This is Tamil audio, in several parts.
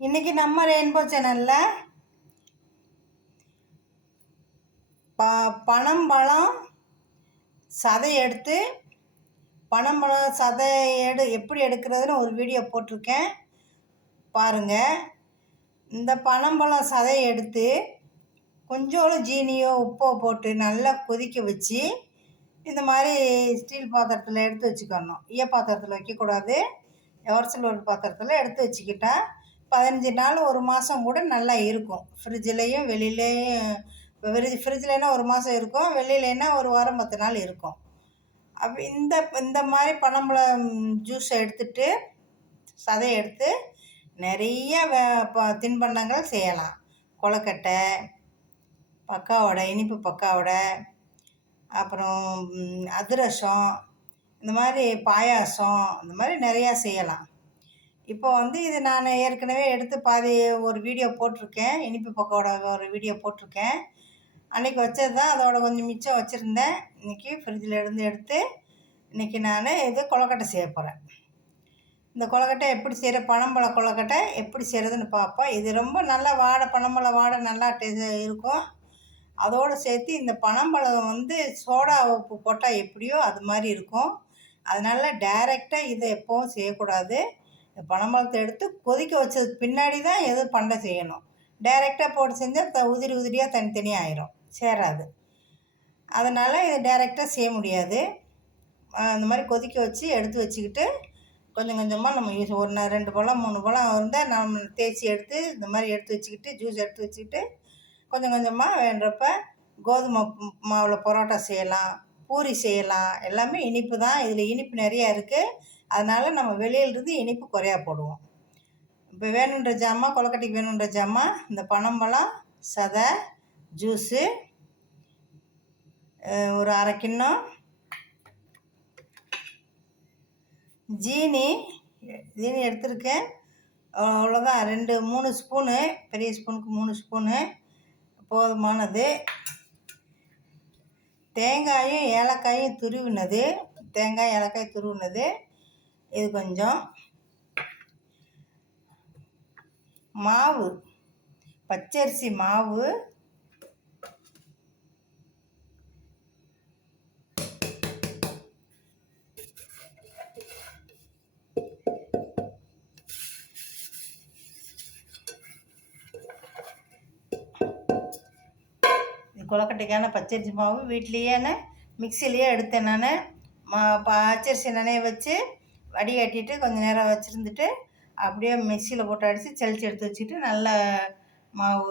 இன்னைக்கு நம்ம ரெயின்போ சேனலில் ப பனம் பழம் சதை எடுத்து பனம் பழம் சதை எடு எப்படி எடுக்கிறதுன்னு ஒரு வீடியோ போட்டிருக்கேன். பாருங்கள் இந்த பனம்பழம் சதையை எடுத்து கொஞ்சோண்டு ஜீனியோ உப்போ போட்டு நல்லா கொதிக்க வச்சு இந்த மாதிரி ஸ்டீல் பாத்திரத்தில் எடுத்து வச்சுக்கணும். ஈய பாத்திரத்தில் வைக்கக்கூடாது. எவர்சில் ஒரு பாத்திரத்தில் எடுத்து வச்சுக்கிட்டால் பதினஞ்சு நாள் ஒரு மாதம் கூட நல்லா இருக்கும். ஃப்ரிட்ஜ்லேயும் வெளியிலேயும் ஃப்ரிட்ஜ் ஃப்ரிட்ஜ்லனா ஒரு மாதம் இருக்கும் வெளியிலனா ஒரு வாரம் பத்து நாள் இருக்கும். அப்போ இந்த இந்த மாதிரி பனம்பழம் ஜூஸை எடுத்துட்டு சதையை எடுத்து நிறைய வே ப தின்பண்டங்கள் செய்யலாம். கொழக்கட்டை பக்காவோட இனிப்பு பக்காவோட அப்புறம் அதிரசம் இந்த மாதிரி பாயாசம் இந்த மாதிரி நிறையா செய்யலாம். இப்போ வந்து இது நான் ஏற்கனவே எடுத்து பாதி ஒரு வீடியோ போட்டிருக்கேன். இனிப்பு பக்கோட ஒரு வீடியோ போட்டிருக்கேன். அன்றைக்கி வச்சது தான் அதோட கொஞ்சம் மிச்சம் வச்சுருந்தேன். இன்றைக்கி ஃப்ரிட்ஜில் இருந்து எடுத்து இன்றைக்கி நான் இது கொலக்கட்டை செய்ய போகிறேன் இந்த கொலக்கட்டை எப்படி செய்கிற பனம்பழ கொலக்கட்டை எப்படி செய்கிறதுன்னு பார்ப்போம். இது ரொம்ப நல்லா வாடை பனம்பழம் வாடை நல்லா டே இருக்கும். அதோடு சேர்த்து இந்த பனம்பழம் வந்து சோடா உப்பு போட்டால் எப்படியோ அது மாதிரி இருக்கும். அதனால் டைரெக்டாக இதை எப்போவும் செய்யக்கூடாது. பனம்பழத்தை எடுத்து கொதிக்க வச்சதுக்கு பின்னாடி தான் எது பண்ண செய்யணும் டைரெக்டாக போட்டு செஞ்சால் த உதிரி உதிரியாக தனித்தனியாக ஆயிரும். சேராது. அதனால் இதை டைரெக்டாக செய்ய முடியாது. அந்த மாதிரி கொதிக்க வச்சு எடுத்து வச்சுக்கிட்டு கொஞ்சம் கொஞ்சமாக நம்ம யூஸ் ஒரு ரெண்டு பழம் மூணு பழம் இருந்தால் நம்ம தேய்ச்சி எடுத்து இந்த மாதிரி எடுத்து வச்சுக்கிட்டு ஜூஸ் எடுத்து வச்சுக்கிட்டு கொஞ்சம் கொஞ்சமாக வேண்டுறப்ப கோதுமை மாவில் பரோட்டா செய்யலாம் பூரி செய்யலாம். எல்லாமே இனிப்பு தான். இதில் இனிப்பு நிறையா இருக்குது அதனால் நம்ம வெளியிலிருந்து இனிப்பு குறையா போடுவோம். இப்போ வேணுன்ற ஜாமான் கொலக்கட்டைக்கு வேணுன்ற ஜாமான் இந்த பனம்பழம் சதை ஜூஸு ஒரு அரை கிண்ணம் ஜீனி ஜீனி எடுத்திருக்கேன். அவ்வளோதான் ரெண்டு மூணு ஸ்பூனு பெரிய ஸ்பூனுக்கு மூணு ஸ்பூனு போதுமானது. தேங்காயும் ஏலக்காயும் துருவினது. தேங்காய் ஏலக்காய் துருவினது. இது கொஞ்சம் மாவு பச்சரிசி மாவு. கொலக்கட்டைக்கான பச்சரிசி மாவு. வீட்லேயே மிக்சிலேயே எடுத்தேன் நான். மா பச்சரிசி நினைய வச்சு வடிகட்டிட்டு கொஞ்சம் நேரம் வச்சுருந்துட்டு அப்படியே மிக்சியில் போட்டு அடித்து செலிச்சு எடுத்து வச்சுட்டு நல்ல மாவு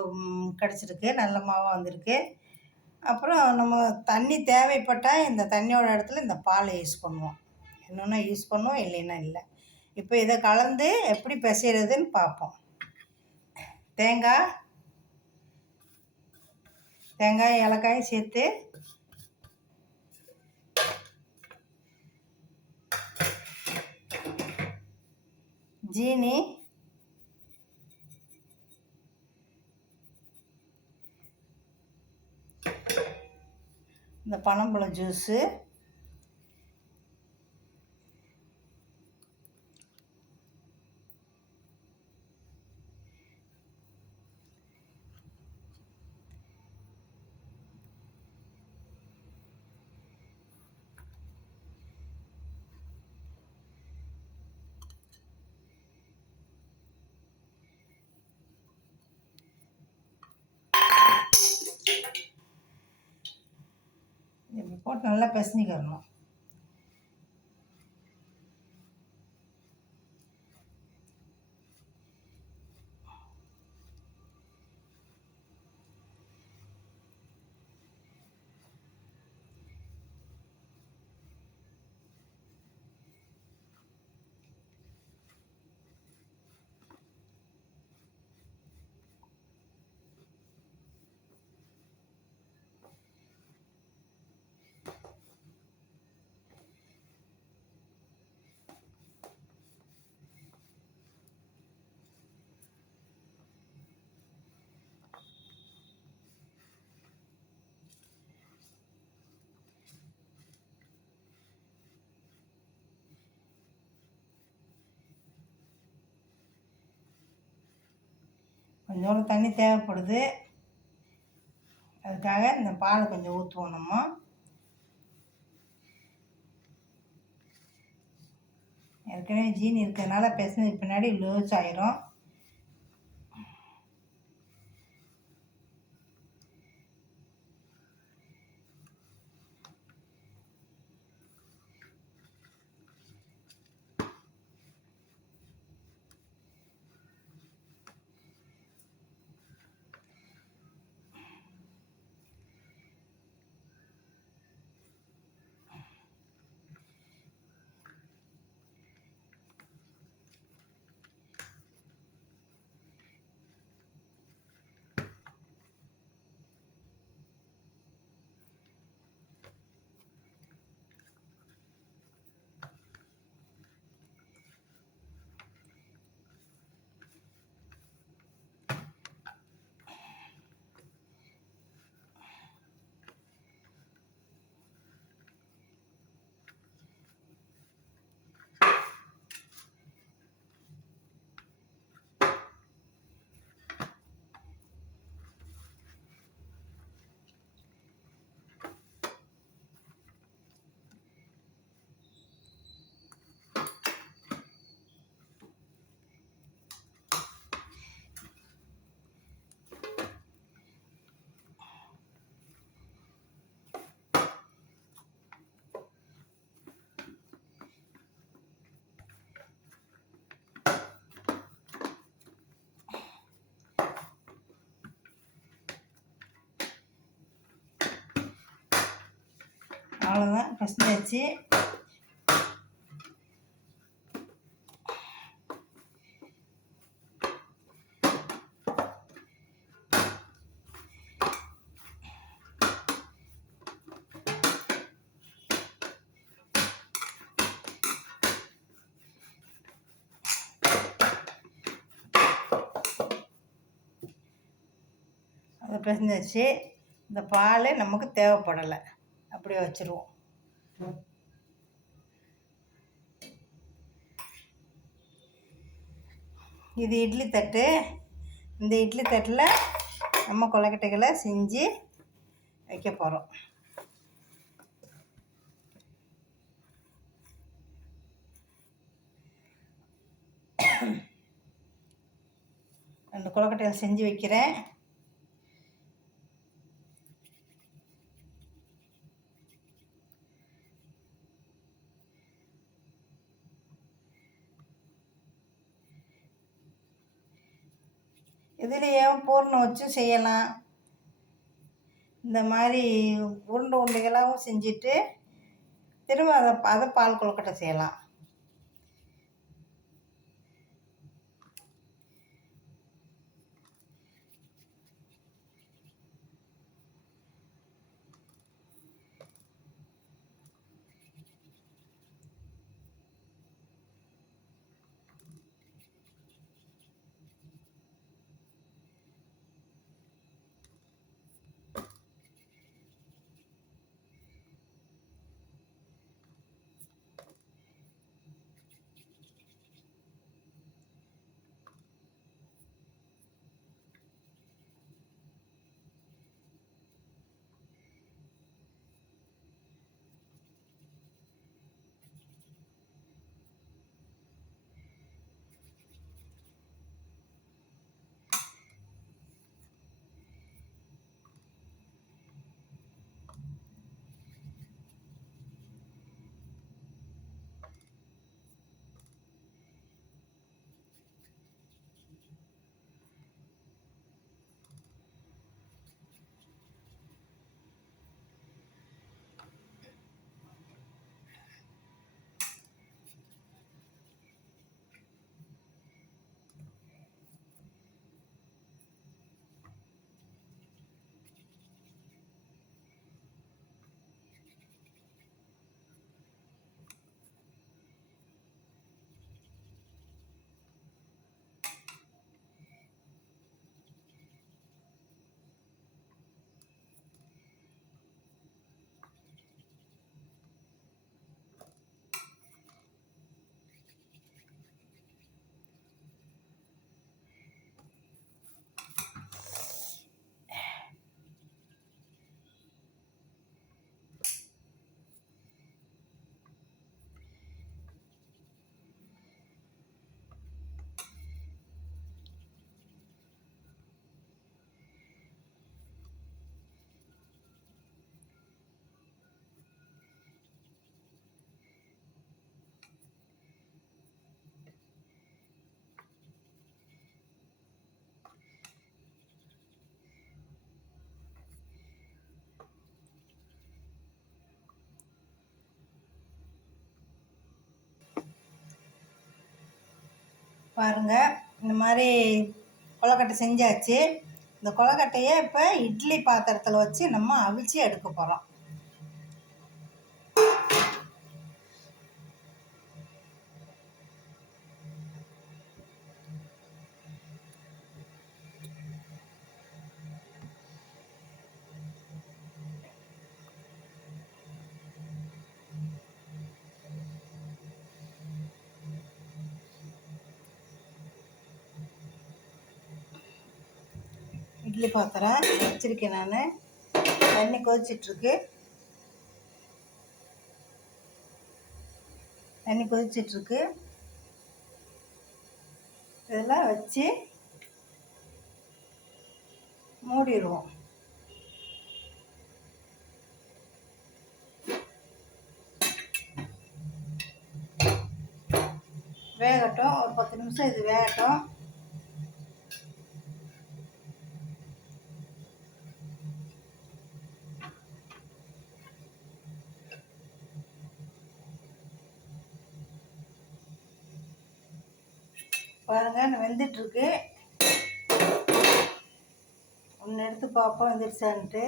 கிடச்சிருக்கு. நல்ல மாவாக வந்திருக்கு. அப்புறம் நம்ம தண்ணி தேவைப்பட்டால் இந்த தண்ணியோட இடத்துல இந்த பாலை யூஸ் பண்ணுவோம். இன்னொன்று யூஸ் பண்ணுவோம் இல்லைன்னா இல்லை. இப்போ இதை கலந்து எப்படி பிசைகிறதுன்னு பார்ப்போம். தேங்காய் தேங்காய் ஏலக்காயும் சேர்த்து ஜீனி. இந்த பனம்பழம் ஜூஸு போட்டு நல்லா பிசைஞ்சிக்கிறணும். கொஞ்சோண்டு தண்ணி தேவைப்படுது. அதுக்காக இந்த பாலை கொஞ்சம் ஊற்றுவோம் நம்ம. ஏற்கனவே ஜீனி இருக்கிறதுனால பிசைஞ்சு பின்னாடி லூஸ் ஆயிரும். அவ்வளோதான் பிசைஞ்சாச்சு அதை பிசைஞ்சாச்சு இந்த பால் நமக்கு தேவைப்படலை. அப்படியே வச்சுருவோம். இது இட்லி தட்டு. இந்த இட்லி தட்டில் நம்ம கொலக்கட்டைகளை செஞ்சு வைக்க போகிறோம் ரெண்டு கொலக்கட்டைகள் செஞ்சு வைக்கிறேன். இதுலேயும் பூர்ணம் வச்சு செய்யலாம். இந்த மாதிரி உருண்டை உருண்டைகளாகவும் செஞ்சுட்டு திரும்ப அதை அதை பால் கொழுக்கட்டை செய்யலாம். பாருங்கள் இந்த மாதிரி கொலக்கட்டை செஞ்சாச்சு. இந்த கொலக்கட்டையை இப்போ இட்லி பாத்திரத்தில் வச்சு நம்ம அவிச்சு எடுக்க போகிறோம் இட்லி பாத்திரம் வச்சுருக்கேன் நான். தண்ணி கொதிச்சிட்ருக்கு. தண்ணி கொதிச்சிட்ருக்கு. இதெல்லாம் வச்சு மூடிடுவோம் வேகட்டும். ஒரு பத்து நிமிஷம் இது வேகட்டும் பாருங்கள் வெந்துட்டுருக்கு. ஒன்று எடுத்து பார்ப்போம் வெந்துருச்சான்ட்டு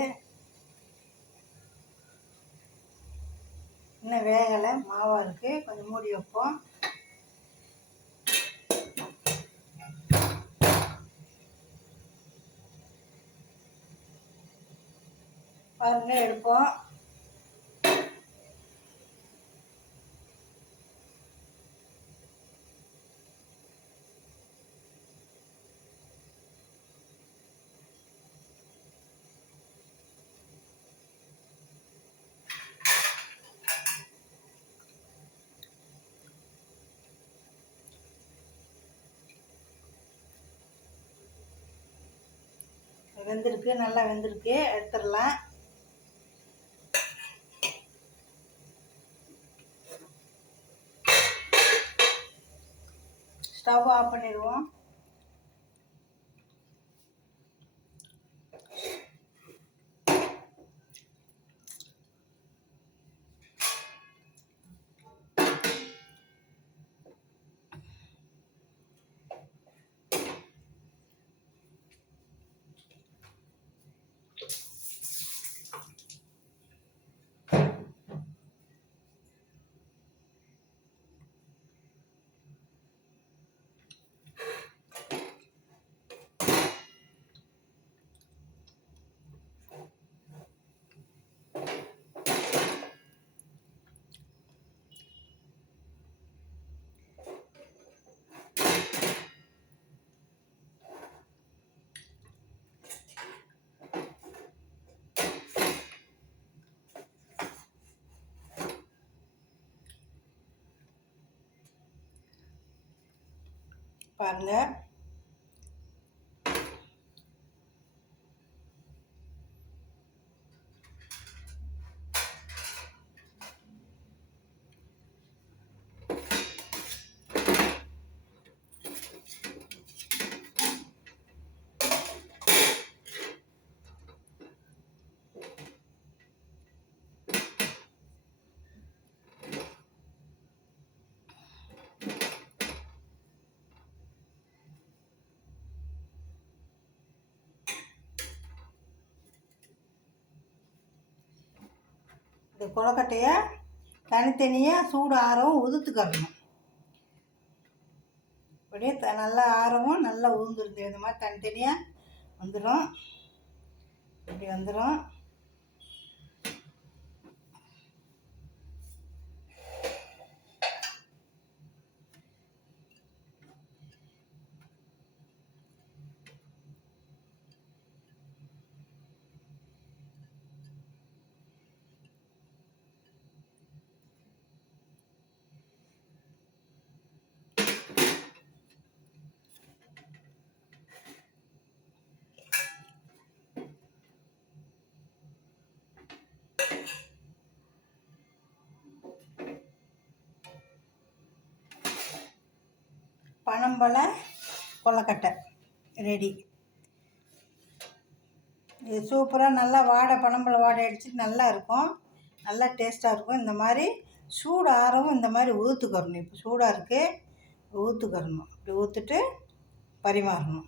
இன்னும் வேகலை மாவாக இருக்குது கொஞ்சம் மூடி வைப்போம். பாருங்கள் எடுப்போம். வெந்திருக்கு நல்லா வெந்திருக்கு. எடுத்துடலாம். ஸ்டவ் ஆஃப் பண்ணிடுவோம். பாருங்கள் இந்த கொலக்கட்டையை தனித்தனியாக சூடு ஆரவும் உதுத்துக்கறணும் அப்படியே த நல்லா ஆரவும் நல்லா உதுந்துருது. இந்த மாதிரி தனித்தனியாக வந்துடும் இப்படி வந்துடும் பனம்பழ கொல்லக்கட்டை. ரெடி இது சூப்பராக நல்லா வாடை பனம்பழ வாடை அடிச்சுட்டு நல்லா இருக்கும். நல்லா டேஸ்ட்டாக இருக்கும். இந்த மாதிரி சூடு ஆறவும் இந்த மாதிரி ஊற்றுக்கறணும் இப்போ சூடாக இருக்குது ஊற்றுக்கறணும் இப்படி ஊற்றுட்டு பரிமாறணும்.